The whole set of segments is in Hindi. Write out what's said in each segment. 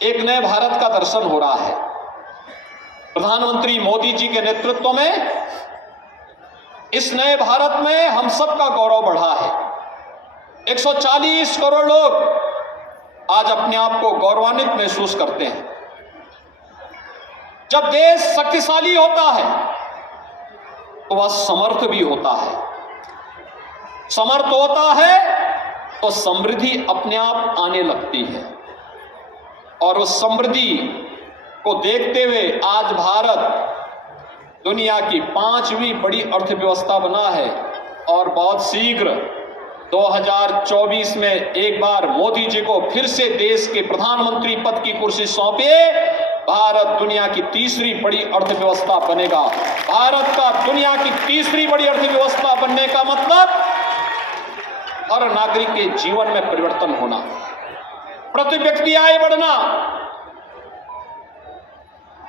एक नए भारत का दर्शन हो रहा है। प्रधानमंत्री मोदी जी के नेतृत्व में इस नए भारत में हम सबका गौरव बढ़ा है। 140 करोड़ लोग आज अपने आप को गौरवान्वित महसूस करते हैं। जब देश शक्तिशाली होता है तो वह समर्थ भी होता है। समर्थ होता है तो समृद्धि अपने आप आने लगती है, और उस समृद्धि को देखते हुए आज भारत दुनिया की 5वीं बड़ी अर्थव्यवस्था बना है। और बहुत शीघ्र 2024 में एक बार मोदी जी को फिर से देश के प्रधानमंत्री पद की कुर्सी सौंपिए, भारत दुनिया की 3री बड़ी अर्थव्यवस्था बनेगा। भारत का दुनिया की 3री बड़ी अर्थव्यवस्था बनने का मतलब हर नागरिक के जीवन में परिवर्तन होना, प्रति व्यक्ति आय बढ़ना।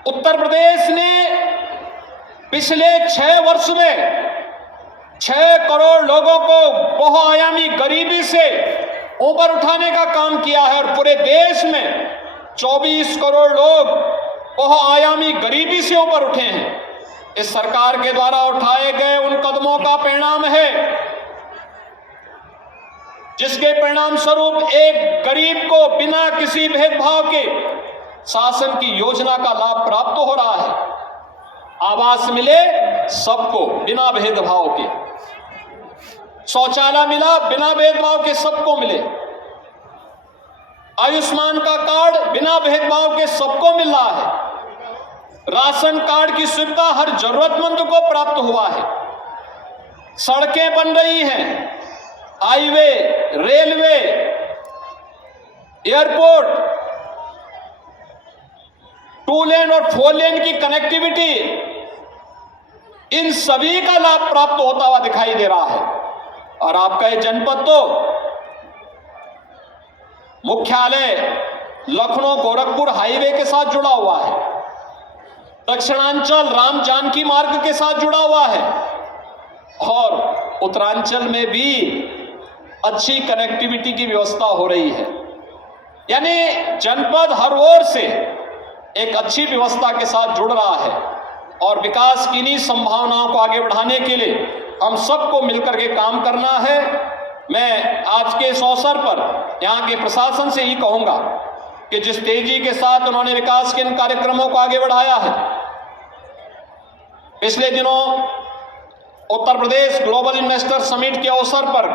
उत्तर प्रदेश ने पिछले 6 वर्ष में 6 करोड़ लोगों को बहुआयामी गरीबी से ऊपर उठाने का काम किया है, और पूरे देश में 24 करोड़ लोग बहुआयामी गरीबी से ऊपर उठे हैं। इस सरकार के द्वारा उठाए गए उन कदमों का परिणाम है जिसके परिणाम स्वरूप एक गरीब को बिना किसी भेदभाव के शासन की योजना का लाभ प्राप्त हो रहा है। आवास मिले सबको बिना भेदभाव के, शौचालय मिला बिना भेदभाव के सबको मिले, आयुष्मान का कार्ड बिना भेदभाव के सबको मिल रहा है, राशन कार्ड की सुविधा हर जरूरतमंद को प्राप्त हुआ है, सड़कें बन रही हैं, हाईवे, रेलवे, एयरपोर्ट, 2 लेन और 4 लेन की कनेक्टिविटी, इन सभी का लाभ प्राप्त होता हुआ दिखाई दे रहा है। और आपका ये जनपद तो मुख्यालय लखनऊ गोरखपुर हाईवे के साथ जुड़ा हुआ है, दक्षिणांचल राम जानकी मार्ग के साथ जुड़ा हुआ है, और उत्तरांचल में भी अच्छी कनेक्टिविटी की व्यवस्था हो रही है। यानी जनपद हर ओर से एक अच्छी व्यवस्था के साथ जुड़ रहा है, और विकास की इन्हीं संभावनाओं को आगे बढ़ाने के लिए हम सबको मिलकर के काम करना है। मैं आज के इस अवसर पर यहाँ के प्रशासन से ही कहूँगा कि जिस तेजी के साथ उन्होंने विकास के इन कार्यक्रमों को आगे बढ़ाया है, पिछले दिनों Uttar Pradesh global investor summit के अवसर पर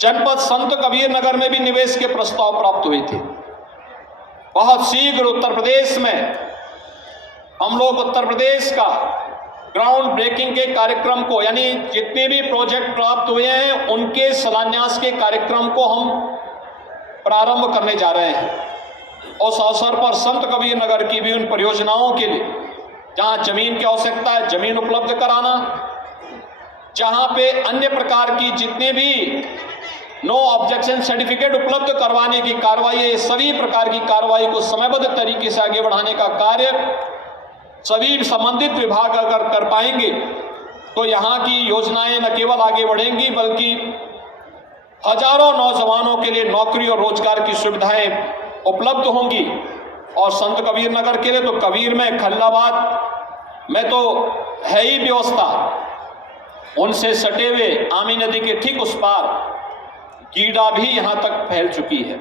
जनपद संत कबीर नगर में भी निवेश के प्रस्ताव प्राप्त हुए थे। बहुत शीघ्र उत्तर प्रदेश में हम लोग उत्तर प्रदेश का ग्राउंड ब्रेकिंग के कार्यक्रम को, यानी जितने भी प्रोजेक्ट प्राप्त हुए हैं उनके शिलान्यास के कार्यक्रम को हम प्रारंभ करने जा रहे हैं। उस अवसर पर संत कबीर नगर की भी उन परियोजनाओं के लिए जहां जमीन की आवश्यकता है जमीन उपलब्ध कराना, जहां पे अन्य प्रकार की जितने भी नो ऑब्जेक्शन सर्टिफिकेट उपलब्ध करवाने की कार्रवाई, सभी प्रकार की कार्रवाई को समयबद्ध तरीके से आगे बढ़ाने का कार्य सभी संबंधित विभाग अगर कर पाएंगे तो यहाँ की योजनाएं न केवल आगे बढ़ेंगी बल्कि हजारों नौजवानों के लिए नौकरी और रोजगार की सुविधाएं उपलब्ध होंगी। और संत कबीर नगर के लिए तो कबीर में खल्लाबाद में तो है ही व्यवस्था, उनसे सटे हुए आमी नदी के ठीक उस पार गीडा भी यहाँ तक फैल चुकी है,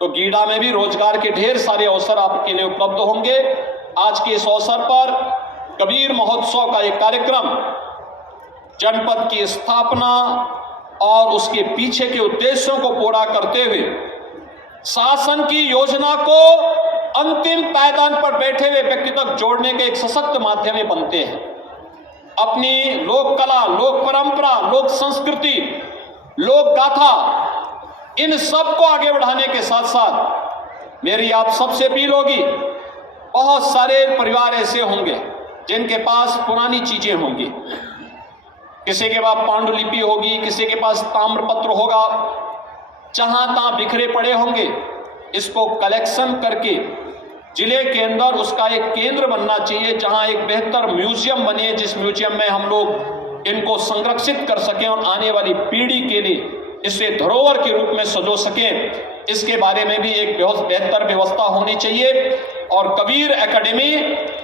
तो गीडा में भी रोजगार के ढेर सारे अवसर आपके लिए उपलब्ध होंगे। आज के इस अवसर पर कबीर महोत्सव का एक कार्यक्रम जनपद की स्थापना और उसके पीछे के उद्देश्यों को पूरा करते हुए शासन की योजना को अंतिम पायदान पर बैठे हुए व्यक्ति तक जोड़ने के एक सशक्त माध्यम बनते हैं। अपनी लोक कला, लोक परंपरा, लोक संस्कृति, लोक गाथा, इन सब को आगे बढ़ाने के साथ साथ मेरी आप सबसे अपील होगी, बहुत सारे परिवार ऐसे होंगे जिनके पास पुरानी चीजें होंगी, किसी के पास पांडुलिपि होगी, किसी के पास ताम्रपत्र होगा, जहां तहां बिखरे पड़े होंगे। इसको कलेक्शन करके जिले के अंदर उसका एक केंद्र बनना चाहिए जहां एक बेहतर म्यूजियम बने, जिस म्यूजियम में हम लोग इनको संरक्षित कर सकें और आने वाली पीढ़ी के लिए इसे धरोहर के रूप में सजो सकें। इसके बारे में भी एक बेहतर व्यवस्था होनी चाहिए। और कबीर एकेडमी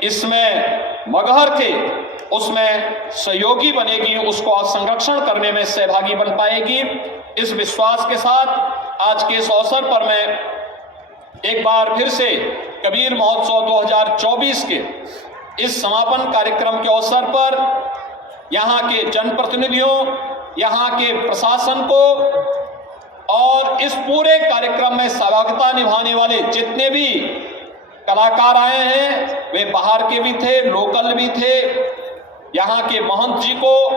इसमें मगहर थे, उसमें सहयोगी बनेगी, उसको संरक्षण करने में सहभागी बन पाएगी। इस विश्वास के साथ आज के इस अवसर पर मैं एक बार फिर से कबीर महोत्सव 2024 के इस समापन कार्यक्रम के अवसर पर यहाँ के जनप्रतिनिधियों, यहाँ के प्रशासन को और इस पूरे कार्यक्रम में सहभागिता निभाने वाले जितने भी कलाकार आए हैं, वे बाहर के भी थे, लोकल भी थे, यहाँ के महंत जी को,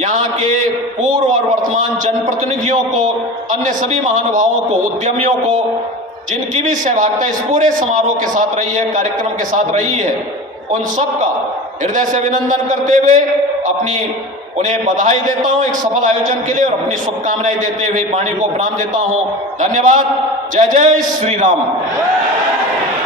यहाँ के पूर्व और वर्तमान जनप्रतिनिधियों को, अन्य सभी महानुभावों को, उद्यमियों को, जिनकी भी सहभागिता इस पूरे समारोह के साथ रही है, कार्यक्रम के साथ रही है, उन सब का हृदय से अभिनंदन करते हुए उन्हें बधाई देता हूं एक सफल आयोजन के लिए और अपनी शुभकामनाएं देते हुए वाणी को प्रणाम देता हूं। धन्यवाद। जय जय श्री राम।